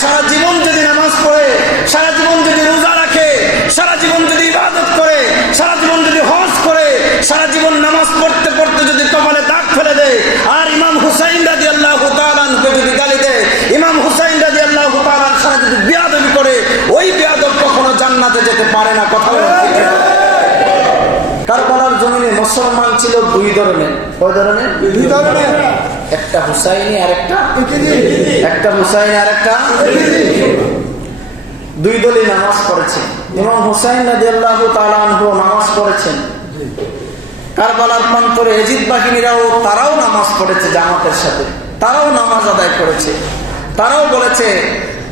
সারা জীবন যদি নামাজ পড়ে, সারা জীবন যদি রোজা রাখে, সারা জীবন যদি ইবাদত করে, সারা জীবন যদি হজ করে, সারা জীবন নামাজ পড়তে পড়তে যদি কপালে দাগ ফেলে দেয়, আর ইমাম হুসাইন রাদিয়াল্লাহু তাআলা আনহুকে যদি গালি দেয়, ইমাম হুসাইন রাদিয়াল্লাহু তাআলা সারা যদি বেয়াদবি করে, ওই বেয়াদব কখনো জান্নাতে যেতে পারে না। কথা বলেন ঠিক না? কারবালার জমিনে মুসলমান ছিল দুই ধরনের। কয় ধরনের? দুই ধরনের। একটা হুসাইনি আর একটা হুসাইনি আর একটা দুই দলই নামাজ পড়েছে। ইমাম হুসাইন রাদিয়াল্লাহু তাআলা আনহু নামাজ পড়েছেন। কারবালার প্রান্তরে এজিদ বাহিনীরাও তারাও নামাজ পড়েছে জামাতের সাথে, তারাও নামাজ আদায় করেছে। তারাও বলেছে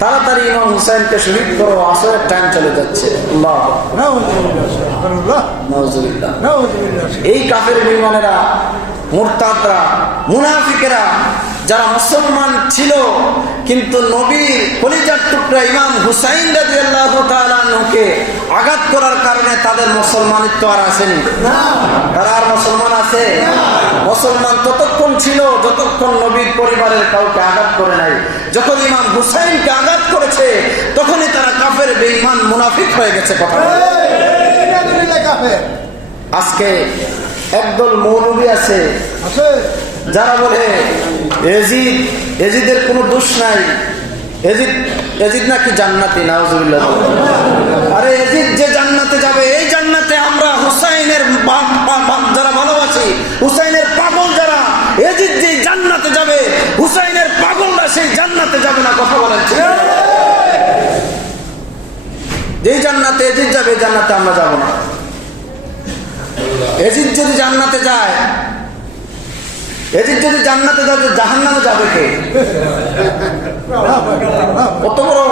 তাড়াতাড়ি ইমাম হুসাইনকে শহীদ করো, আসরের টাইম চলে যাচ্ছে। এই কাফের বেঈমানেরা, মুরতাদরা, মুনাফিকেরা যারা মুসলমান ছিল কিন্তু নবীর কলিজার টুকরা ইমাম হুসাইন রাদিয়াল্লাহু তাআলা আনহুকে আঘাত করার কারণে তাদের মুসলমানিত্ব আর আসেনি। তারা আর মুসলমান আছে? মুসলমান ততক্ষণ ছিল যতক্ষণ নবীর পরিবারের কাউকে আঘাত করে নাই। যখন ইমাম হুসাইনকে আঘাত করেছে তখনই তারা কাফের বেঈমান মুনাফিক হয়ে গেছে। কথা আজকে একদল মৌলবী আছে যারা বলে এজিদের কোনো দোষ নাই, এজিদ নাকি জান্নাতি। নাউজুবিল্লাহ। আরে এজিদ যে জান্নাতে যাবে, এই জান্নাতে আমরা হুসাইনের যারা ভালোবাসি, হুসাইনের পাগল যারা, এজিদ যে জান্নাতে যাবে, হুসাইনের পাগলরা সেই জান্নাতে যাবে না। কথা বলেন ঠিক? যেই জান্নাতে এজিদ যাবে, জান্নাতে আমরা যাব না। এজিদ যদি জান্নাতে যায়, এজিদ যদি জান্নাতে যাবে, জাহান্নামে যাবে কে? কত বড়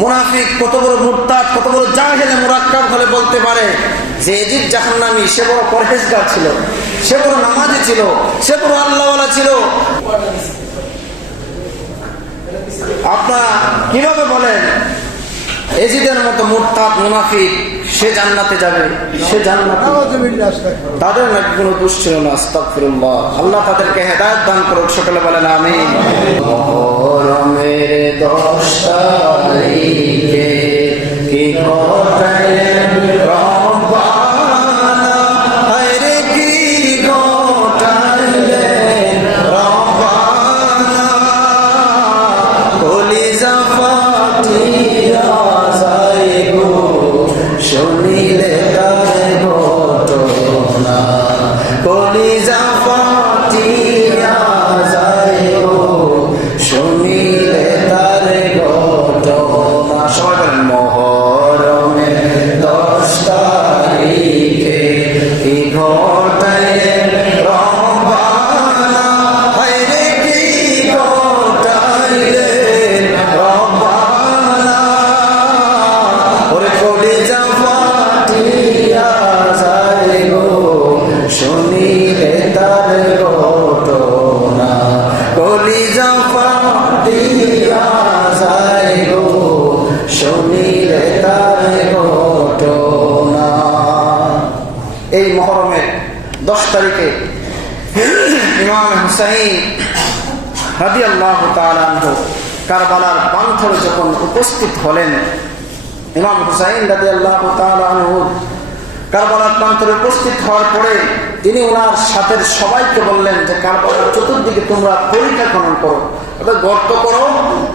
মুনাফিক, কত বড় মুরতাদ, কত বড় জাহেলে মুরাক্কাব হলে বলতে পারে যে এজিদ জাহান্নামী? সে বড় পরহেজগার ছিল, সে বড় নামাজি ছিল, সে বড় আল্লাহওয়ালা ছিল। আপনারা কিভাবে বলেন এজিদের মতো মুরতাদ মুনাফিক সে জান্নাতে যাবে? সে জান্নাতে, তাদের নাকি কোনো দোষ ছিল না। আস্তাগফিরুল্লাহ। আল্লাহ তাদেরকে হেদায়েত দান করুক। সকলে বলেন আমিন। মুহররমের 10 তারিখে কি ঘটাইলেন রব্বানা, হায়রে কি ঘটাইলেন রব্বানা, কলিজা ফাটিয়া যায় গো শুনিলে তার ঘটনা, কলিজা ফাটিয়া যায় গো শুনিলে তার ঘটনা। সবাই বলেন মুহররমের 10 তারিখে কি ঘটাইলেন রব্বানা, হায়রে কি ঘটাইলেন রব্বানা, ওরে কলিজা ফাটিয়া যায় গো শুনিলে তার ঘটনা, কলিজা ফাটিয়া যায় গো শুনিলে তার ঘটনা। এই মুহররমের 10 তারিখে ইমাম হুসাইন রাদিয়াল্লাহু তাআলা আনহু কারবালার প্রান্তরে যখন উপস্থিত হলেন, ইমাম হুসাইন রাদিয়াল্লাহু তাআলা আনহু কারবালার প্রান্তরে উপস্থিত হওয়ার পরে তিনি ওনার সাথে সবাইকে বললেন যে কারবালার চতুর্দিকে তোমরা পরিখা খনন করো, অর্থাৎ গর্ত করো,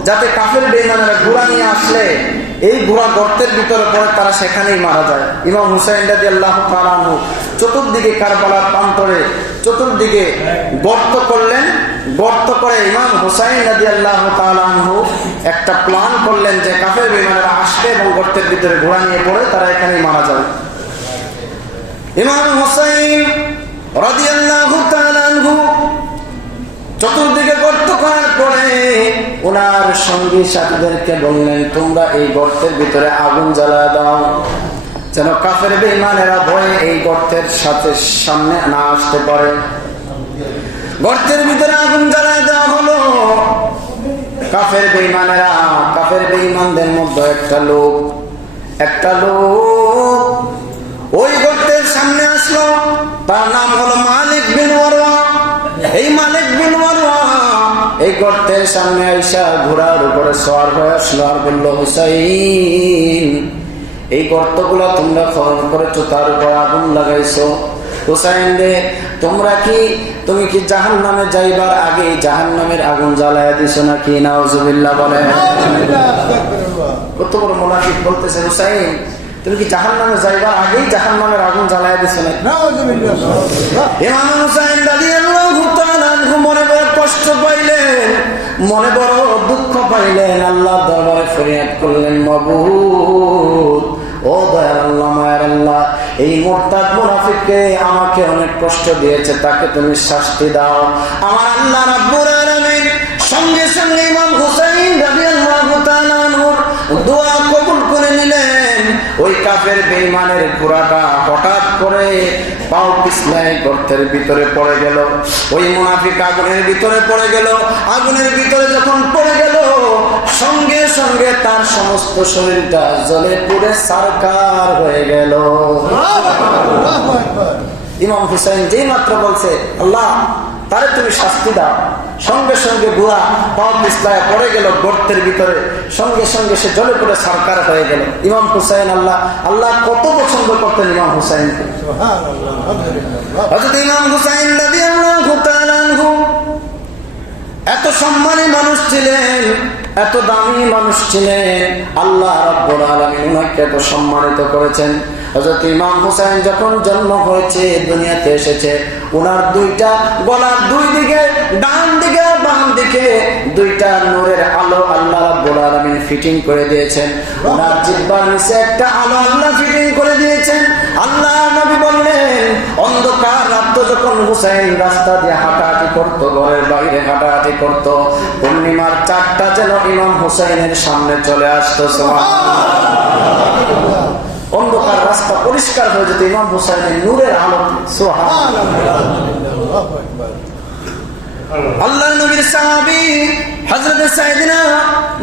যাতে কাফের বেঈমানেরা ঘোড়া নিয়ে আসলে এই ঘোড়া গর্তের ভিতরে পড়ে তারা সেখানেই মারা যায়। ইমাম হুসাইন রাদিয়াল্লাহু তাআলা আনহু চতুর্দিকে কারবালার প্রান্তরে চতুর্দিকে গর্ত করলেন। গর্ত করে ইমাম হুসাইন রাদিয়াল্লাহু তাআলা আনহু একটা প্ল্যান করলেন যে কাফের বেঈমানেরা আসবে এবং গর্তের ভিতরে ঘোড়া নিয়ে পড়ে তারা এখানেই মারা যাবে। ইমাম হুসাইন রাদিয়াল্লাহু তাআলা আনহু চতুর্দিকে গর্ত করার পরে ওনার সঙ্গী সাথীদেরকে বললেন, তোমরা এই গর্তের ভিতরে আগুন জ্বালায় দাও, যেন কাফের বেঈমানেরা ভয়ে এই গর্তের সাথে সামনে না আসতে পারে। গর্তের ভিতরে আগুন জ্বালায় দেওয়া হলো। কাফের বেঈমানদের মধ্যে একটা লোক ওই গর্তের সামনে আসলো। তার নাম হলো মালিক বিন ওয়ারওয়া। এই মালিক বিন ওয়ারওয়া এই গর্তের সামনে আইসা ঘোড়ার উপরে সওয়ার হয়ে আসলো আর বলল, হুসাইন, এই গর্তগুলা তোমরা খনন করেছো, তার উপর আগুন লাগাইছো। হুসাইন রে, তুমি কি জাহান্নামে যাইবার আগে জাহান্নামের আগুন জ্বালায়া দিছো নাকি? নাউজুবিল্লাহ বলেন। কত বড় মুনাফিক বলতেছে, হুসাইন তুমি কি জাহান্নামে যাইবার আগেই জাহান্নামের আগুন জ্বালায়া দিছো নাকি? ইমাম হুসাইন রাদিয়াল্লাহু তাআলা আনহু মনে বড় কষ্ট পাইলেন, মনে বড় দুঃখ পাইলেন। আল্লাহর দরবারে ফরিয়াদ করলেন, মাবুদ, ও দয়ার আল্লাহ, মায়ের আল্লাহ, এই মুরতাদ মুনাফিককে আমাকে অনেক কষ্ট দিয়েছে, তাকে তুমি শাস্তি দাও। আমার আল্লাহ রাব্বুল আলামিন সঙ্গে সঙ্গে ইমাম হুসাইন রাদিয়াল্লাহু তাআলা আনহুর দোয়া কবুল করে নিলেন। ওই কাফের বেঈমানের ঘোড়াটা হঠাৎ করে পাও পিছলায় গর্তের ভিতরে পড়ে গেল। ওই মুনাফিক আগুনের ভিতরে পড়ে গেল। আগুনের ভিতরে যখন পড়ে গেল, সঙ্গে সঙ্গে তার সমস্ত শরীরটা জ্বলে পুড়ে সারকার হয়ে গেল। ইমাম হুসাইন যেই মাত্র বলছে, আল্লাহ তারে তুমি শাস্তি দাও, সঙ্গে সঙ্গে বুয়া পাও পিছলায় পড়ে গেল গর্তের ভিতরে, সঙ্গে সঙ্গে সে জ্বলে পুড়ে সারকার হয়ে গেল। ইমাম হুসাইন আল্লাহ কত পছন্দ করতেন ইমাম হুসাইনকে। হযরত ইমাম হুসাইন রাদিয়াল্লাহু তাআলা আনহু এত সম্মানী মানুষ ছিলেন, এত দামি মানুষ ছিলেন। আল্লাহ রাব্বুল আলামিন ওনাকে এত সম্মানিত করেছেন। হযরত ইমাম হুসাইন যখন জন্ম হয়েছে, দুনিয়াতে এসেছে, ওনার দুইটা গলার দুই দিকে, ডান দিকে আর বাম দিকে দুইটা নূরের আলো আল্লাহ রাব্বুল আলামিন ফিটিং করে দিয়েছেন। ওনার জিহ্বার নিচে একটা আলো আল্লাহ ফিটিং করে দিয়েছেন। আল্লাহ নবী বললেন, অন্ধকার রাত যখন হুসাইন রাস্তা দিয়ে হাঁটাহাঁটি করতো, ঘরের বাইরে হাঁটাহাঁটি করতো, পূর্ণিমার চাঁদটা যেন ইমাম হুসাইনের সামনে চলে আসতো। সুবহানাল্লাহ। অন্ধকার রাস্তা পরিষ্কার হয়ে যেত ইমাম হুসাইনের নূরের আলো। সুবহানাল্লাহ। আল্লাহর নবীর সাহাবী হযরত সাইয়েদনা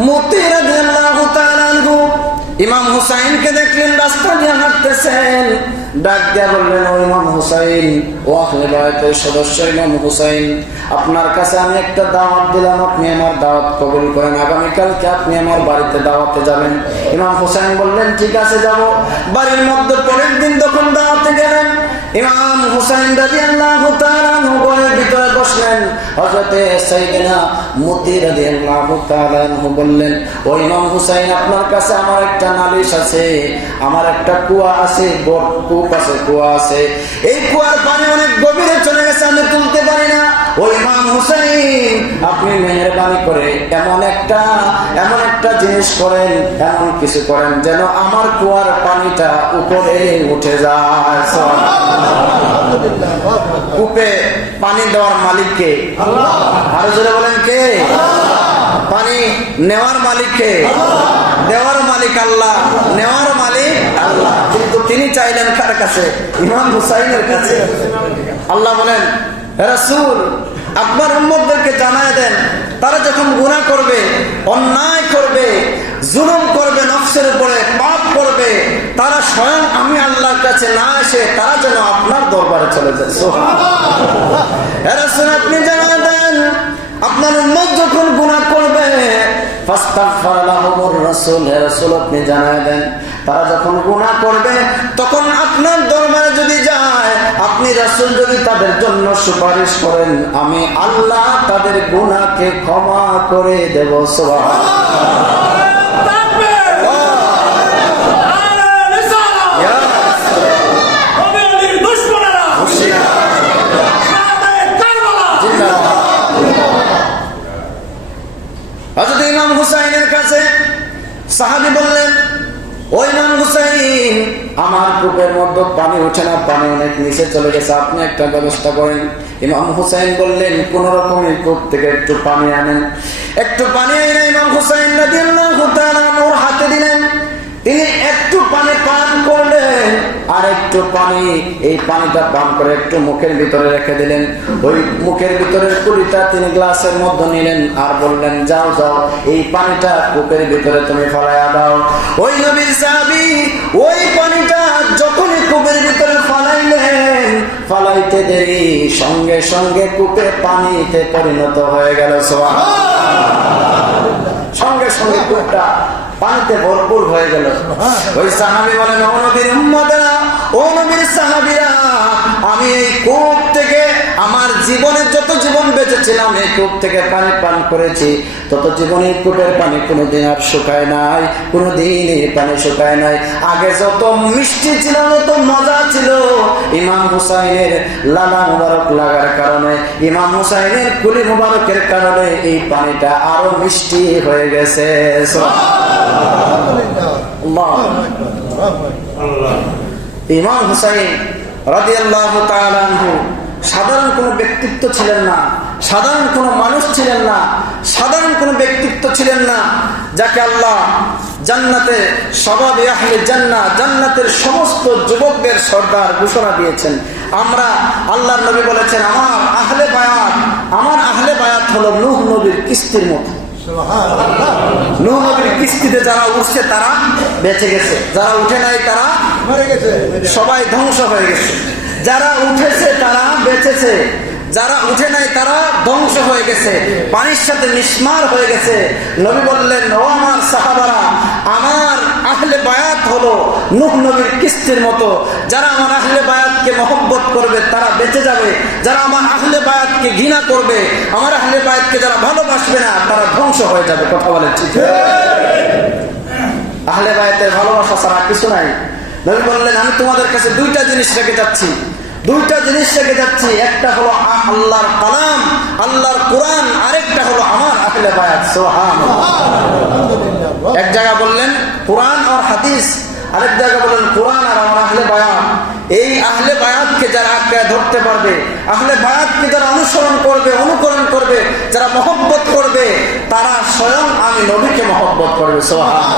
মুতি রাদিয়াল্লাহু তাআলা আনহু ইমাম হুসাইনকে দেখলেন রাস্তা দিয়ে হাঁটতেছেন, ডাক দিয়া বললেন, ও ইমাম হুসাইন, ও আহলে বায়তের সদস্য ইমাম হুসাইন, আপনার কাছে আমি একটা দাওয়াত দিলাম, আপনি আমার দাওয়াত কবুল করেন, আগামীকালকে আপনি আমার বাড়িতে দাওয়াতে যাবেন। ইমাম হুসাইন বললেন, ঠিক আছে যাব। বাড়ির মধ্যে পরের দিন যখন দাওয়াতে গেলেন, ইমাম হুসাইন রাদিয়াল্লাহু তাআলা আনহু ঘরের ভিতরে বসলেন। হযরত সাইয়েদনা মুতি রাদিয়াল্লাহু তাআলা আনহু বললেন, ও ইমাম হুসাইন, আপনার কাছে আমার একটা নালিশ আছে, আমার একটা কুয়া আছে, কূপ আছে, কুয়া আছে, এই কুয়ার পানি অনেক গভীরে চলে গেছে, আমি তুলতে পারি না। ও ইমাম হুসাইন, আপনি মেহেরবানি করে এমন একটা জিনিস করেন, এমন কিছু করেন যেন আমার কুয়ার পানিটা উপরে উঠে যায়। কূপে পানি দেওয়ার মালিক কে? আল্লাহ। আরো জোরে বলেন, কে? পানি নেওয়ার মালিক কে? দেওয়ার মালিক আল্লাহ, নেওয়ার মালিক আল্লাহ। কিন্তু তিনি চাইলেন কার কাছে? ইমাম হুসাইনের কাছে। আল্লাহ বলেন, হে রাসূল, আপনার উম্মতদেরকে জানায় দেন, তারা যখন গুনাহ করবে, অন্যায় করবে, জুলুম করবে, নফসের উপরে পাপ করবে, তারা স্বয়ং আমি আল্লাহর কাছে না এসে তারা যেন আপনার দরবারে চলে যায়। সুবহানাল্লাহ। হে রাসূল, আপনি জানায় দেন, আপনার উম্মত যখন গুনাহ করবে, ফাস্তাগফার লাহুমুর রাসূল, হে রাসূল আপনি জানায় দেন, তারা যখন গুনাহ করবে, তখন আপনার দরবারে যদি যায়, আপনি রাসূল যদি তাদের জন্য সুপারিশ করেন, আমি আল্লাহ তাদের গুনাহকে ক্ষমা করে দেব। সুবহানাল্লাহ। হযরত ইমাম হুসাইনের কাছে সাহাবী বললেন, ও ইমাম হুসাইন, আমার কূপের মধ্যে পানি ওঠে না, পানি অনেক নিচে চলে গেছে, আপনি একটা ব্যবস্থা করেন। ইমাম হুসাইন বললেন, কোন রকম কূপ থেকে একটু পানি আনেন। একটু পানি এনে ইমাম হুসাইন রাদিয়াল্লাহু তাআলা ওর হাতে দিলেন। তিনি একটু পানি পান করলেন, আর একটু পানি, এই পানিটা পান করে একটু মুখের ভিতরে রেখে দিলেন। ওই মুখের ভিতরের কুলিটা তিনি গ্লাসের মধ্যে নিলেন আর বললেন, যাও যাও, এই পানিটা কূপের ভিতরে তুমি ফলাইয়া দাও। ওই নবীর সাহাবী ওই পানিটা যখনই কূপের ভিতরে ফলাই ফালাইলেন, ফালাইতে দেরি সঙ্গে সঙ্গে কূপে পানিতে পরিণত হয়ে গেল। সঙ্গে সঙ্গে কূপটা পানিতে ভরপুর হয়ে গেল। ওই সাহাবী বলেন, ও নবীর উম্মতেরা, ও নবীর সাহাবীরা, আমি এই কূপ থেকে আমার জীবনে যত জীবন বেঁচেছিলাম এই কূপ থেকে পানি পান করেছি, তত জীবনে কূপের পানি কোনোদিন আর শুকায় নাই, কোনোদিন এই পানি শুকায় নাই। আগে যত মিষ্টি ছিল, যত মজা ছিল, ইমাম হুসাইনের লালা মুবারক লাগার কারণে, ইমাম হুসাইনের কুলি মুবারকের কারণে এই পানিটা আরো মিষ্টি হয়ে গেছে। ইমাম হুসাইন রাদিয়াল্লাহু তাআলা আনহু সাধারণ কোন ব্যক্তিত্ব ছিলেন না, সাধারণ কোন মানুষ ছিলেন না, সাধারণ কোন ব্যক্তিত্ব ছিলেন না, যাকে আল্লাহ জান্নাতে সবাবে আহলে জান্নাহ, জান্নাতের সমস্ত যুবকদের সর্দার ঘোষণা দিয়েছেন। আমরা আল্লাহর নবী বলেছেন, আমার আহলে বায়াত হলো নূহ নবীর কিস্তির মতো। নূহ নবীর কিস্তিতে যারা উঠছে তারা বেঁচে গেছে, যারা উঠে নাই তারা মরে গেছে, সবাই ধ্বংস হয়ে গেছে। যারা উঠেছে তারা বেঁচেছে, যারা উঠে নাই তারা ধ্বংস হয়ে গেছে, পানির সাথে মিশমার হয়ে গেছে। নবী বললেন, ও আমার সাহাবারা, আমার আহলে বায়াত হলো নূহ নবীর কিস্তির মতো। যারা আমার আহলে বায়াতকে মহব্বত করবে তারা বেঁচে যাবে, যারা আমার আহলে বায়াতকে ঘৃণা করবে, আমার আহলে বায়াতকে যারা ভালোবাসবে না তারা ধ্বংস হয়ে যাবে। কথা বলেন ঠিক? আহলে বায়াতের ভালোবাসা ছাড়া কিছু নাই। নবী বললেন, আমি তোমাদের কাছে দুইটা জিনিস রেখে যাচ্ছি, দুইটা জিনিস রেখে যাচ্ছি। একটা হলো আল্লাহর কালাম, আল্লাহর কোরআন, আরেকটা হলো আমার আহলে বায়াত। সুবহানাল্লাহ। এক জায়গা বললেন কোরআন আর হাদিস, আরেক জায়গা বললেন কোরআন আর আমার আহলে বায়াত। এই আহলে বায়াতকে যারা আঁকড়ে ধরতে পারবে, আহলে বায়াতকে যারা অনুসরণ করবে, অনুকরণ করবে, যারা মহব্বত করবে, তারা স্বয়ং আমি নবীকে মহব্বত করবে। সুবহানাল্লাহ।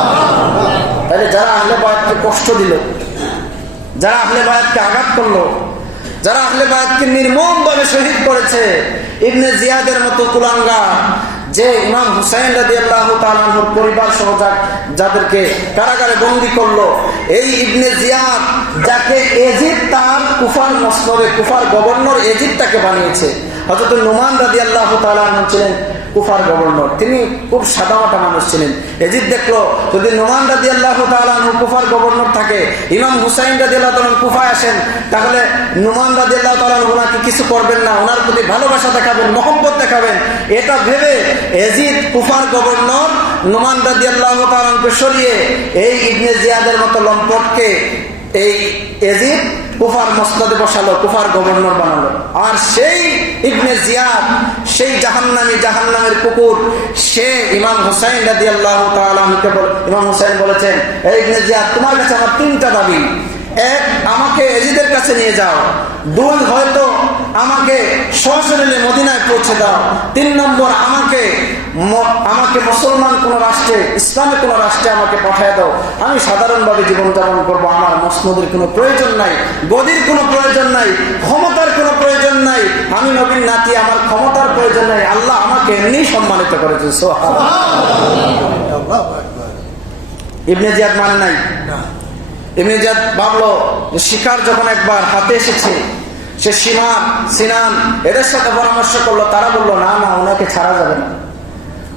তাহলে যারা আহলে বায়াতকে কষ্ট দিল, যারা আহলে বায়াতকে আঘাত করলো, যারা আহলে বায়াতকে নির্মমভাবে শহীদ করেছে, ইবনে জিয়াদের মতো কুলাঙ্গার, যে ইমাম হুসাইন রাদিয়াল্লাহু তাআলা আনহুর পরিবার সহ যাদেরকে কারাগারে বন্দী করলো, এই ইবনে জিয়াদ যাকে এজিদ তার কুফার মসনদে, কুফার গভর্নর এজিদ তাকে বানিয়েছে। হযরত নুমান রাদিয়াল্লাহু তাআলা আনহু ছিলেন কুফার গভর্নর, তিনি খুব সাদামাটা মানুষ ছিলেন। এজিদ দেখলো যদি নুমান রাদিয়াল্লাহু তাআলা আনহু কুফার গভর্নর থাকে, ইমাম হুসাইন রাদিয়াল্লাহু তাআলা কুফায় আসেন, তাহলে নুমান রাদিয়াল্লাহু তাআলা ওনাকে কিছু করবেন না, ওনার প্রতি ভালোবাসা দেখাবেন, মহব্বত দেখাবেন। এটা ভেবে এজিদ কুফার গভর্নর নুমান রাদিয়াল্লাহু তাআলাকে সরিয়ে এই ইবনে জিয়াদের মতো লম্পটকে এই এজিদ কুফার মসনদে বসালো, কুফার গভর্নর বানালো। আর সেই ইবনে জিয়াদ, সেই জাহান্নামের কুকুর, সে ইমাম হুসাইন রাদিয়াল্লাহু তাআলা আনহুকে ইমাম হুসাইন বলেছেন, এই ইবনে জিয়াদ, তোমার কাছে আমার তিনটা দাবি। এক, আমাকে এজিদের কাছে নিয়ে যাও। দুই, হয়তো আমাকে সশরীরে মদিনায় পৌঁছে দাও। তিন নম্বর, আমাকে মুসলমান কোন রাষ্ট্রে, ইসলামে কোন রাষ্ট্রে আমাকে পাঠিয়ে দাও। আমি সাধারণভাবে জীবনযাপন করবো, আমার মসনদের কোনো প্রয়োজন নাই, গদির কোনো প্রয়োজন নাই, ক্ষমতার কোনো প্রয়োজন নাই। আমি নবীর নাতি, আমার ক্ষমতার প্রয়োজন নাই, আল্লাহ আমাকে এমনি সম্মানিত করেছে। ইবনে জিয়াদ মানে নাই। ইবনে জিয়াদ ভাবলো যে শিকার যখন একবার হাতে এসেছে, সে সিনান এদের সাথে পরামর্শ করলো। তারা বললো, না না, ওনাকে ছাড়া যাবে না।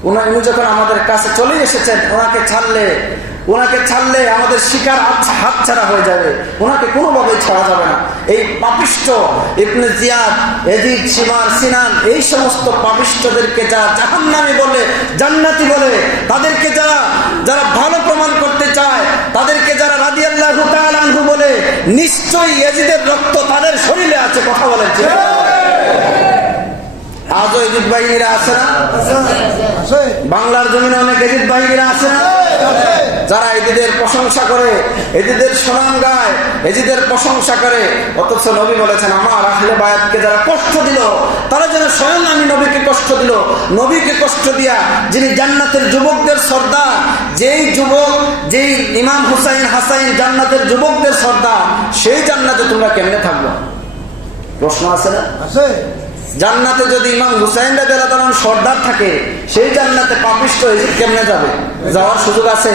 উনি যখন আমাদের কাছে চলে এসেছেন, ওনাকে ছাড়লে আমাদের শিকার হাত ছাড়া হয়ে যাবে, ওনাকে কোনোভাবেই ছাড়া যাবে না। এই পাপিষ্ঠ ইবনে জিয়াদ, এজিদ, সিনান, এই সমস্ত পাপিষ্ঠদেরকে যারা জাহান্নামী বলে, জান্নাতি বলে, তাদেরকে যারা ভালো প্রমাণ করতে চায়, তাদেরকে যারা রাদিয়াল্লাহু তাআলা আনহু বলে, নিশ্চয়ই এজিদের রক্ত তাদের শরীরে আছে। কথা বলেন ঠিক? আজও এজিদ বাহিনীরা আছে না? বাংলার জমিনে অনেক এজিদ বাহিনীরা আছে না, যারা এজিদের প্রশংসা করে, এজিদের সুনাম গায়, এজিদের প্রশংসা করে। অথচ নবী বলেছেন, আমার আহলে বায়াতকে যারা কষ্ট দিল, তারা যেন স্বয়ং আমি নবীকে কষ্ট দিল। নবীকে কষ্ট দিয়া যিনি জান্নাতের যুবকদের সর্দার, যেই ইমাম হুসাইন হাসাইন জান্নাতের যুবকদের সর্দার, সেই জান্নাতে তোমরা কেমনে থাকবো? প্রশ্ন আছে না? আছে। জান্নাতে যদি ইমাম হুসাইন রাদিয়াল্লাহু তাআলা সর্দার থাকে, সেই জান্নাতে পাপিষ্ঠ এজিদ কেমনে যাবে? যাওয়ার সুযোগ আছে?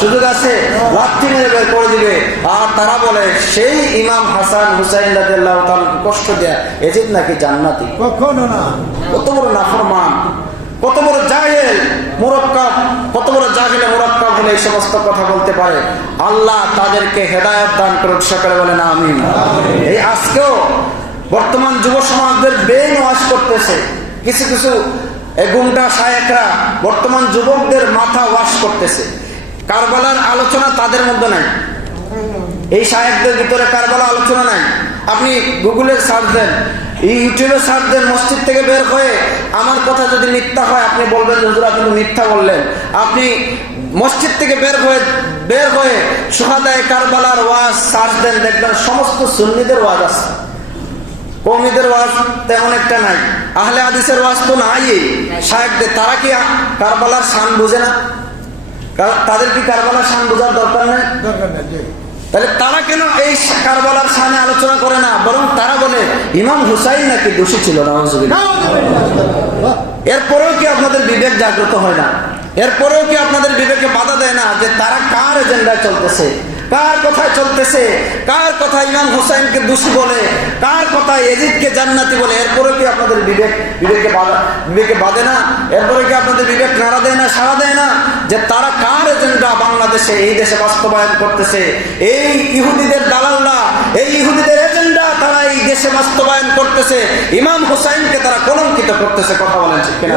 সুযোগ আছে? লাথি মেরে বের করে দিবে। আর তারা বলে সেই ইমাম হাসান হুসাইন রাদিয়াল্লাহু তাআলা কষ্ট দেয়া এজিদ নাকি জান্নাতি। কখনো না। কত বড় নাফরমান, কত বড় জাহেল মুরাক্কাব, কত বড় জাহেল মুরাক্কাব হলে এই সমস্ত কথা বলতে পারে। আল্লাহ তাদেরকে হেদায়েত দান করুক, সকলে বলেন আমিন। এই আজকেও বর্তমান যুব সমাজদের ব্রেন ওয়াশ করতেছে কিছু কিছু গুমটা শায়েখরা, বর্তমান যুবকদের মাথা ওয়াশ করতেছে। কারবালার আলোচনা তাদের মধ্যে নাই, এই শায়েখদের ভিতরে কারবালা আলোচনা নাই। আপনি গুগলে সার্চ দেন, ইউটিউবে সার্চ দেন, মসজিদ থেকে বের হয়ে আমার কথা যদি মিথ্যা হয় আপনি বলবেন হুজুর আপনি মিথ্যা বললেন। আপনি মসজিদ থেকে বের হয়ে শুহাদায়ে কারবালার ওয়াজ সার্চ দেন, দেখবেন সমস্ত সুন্নিদের ওয়াজ আছে, কওমীদের ওয়াজ তেমন একটা নাই, আহলে হাদিসের ওয়াজ তো নাই। শায়েখদের, তারা কি কারবালার শান বুঝে না? তাদের কি কারবালার শান বোঝার দরকার নেই? তাহলে তারা কেন এই কারবালার শানে আলোচনা করে না, বরং তারা বলে ইমাম হুসাইন নাকি দোষী ছিল? নাউজুবিল্লাহ। এরপরেও কি আপনাদের বিবেক জাগ্রত হয় না? এরপরেও কি আপনাদের বিবেকে বাধা দেয় না যে তারা কার এজেন্ডায় চলতেছে, কার কথায় চলতেছে, কার কথা ইমাম হুসাইনকে দোষী বলে, কার কথায় এজিদকে জান্নাতি বলে? এরপরে কি আপনাদের বিবেকে বাধে না? এরপরে কি আপনাদের বিবেক নাড়া দেয় না, সাড়া দেয় না যে তারা কার এজেন্ডা বাংলাদেশে এই দেশে বাস্তবায়ন করতেছে? এই ইহুদিদের দালালরা, এই ইহুদিদের এজেন্ডা তারা এই দেশে বাস্তবায়ন করতেছে। ইমাম হুসাইনকে তারা কলঙ্কিত করতেছে। কথা বলেন ঠিক কিনা?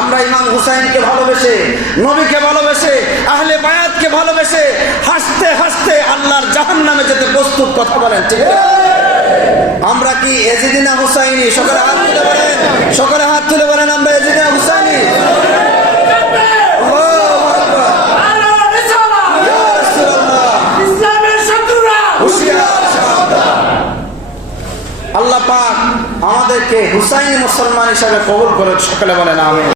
আমরা ইমাম হুসাইনকে ভালোবেসে, নবীকে ভালোবেসে, আহলে বায়াতকে ভালোবেসে হাসতে হাসতে আল্লাহর জাহান্নামে যেতে প্রস্তুত। কথা বলেন ঠিক না? আমরা কি এজিদি না হুসাইনি? সকলে হাত তুলে বলেন, সকলে হাত তুলে বলেন আমরা এজিদি না হুসাইনি? আল্লাহ পাক আমাদেরকে হুসাইনি মুসলমান হিসাবে কবুল করে। সকলে বলেন আমিন।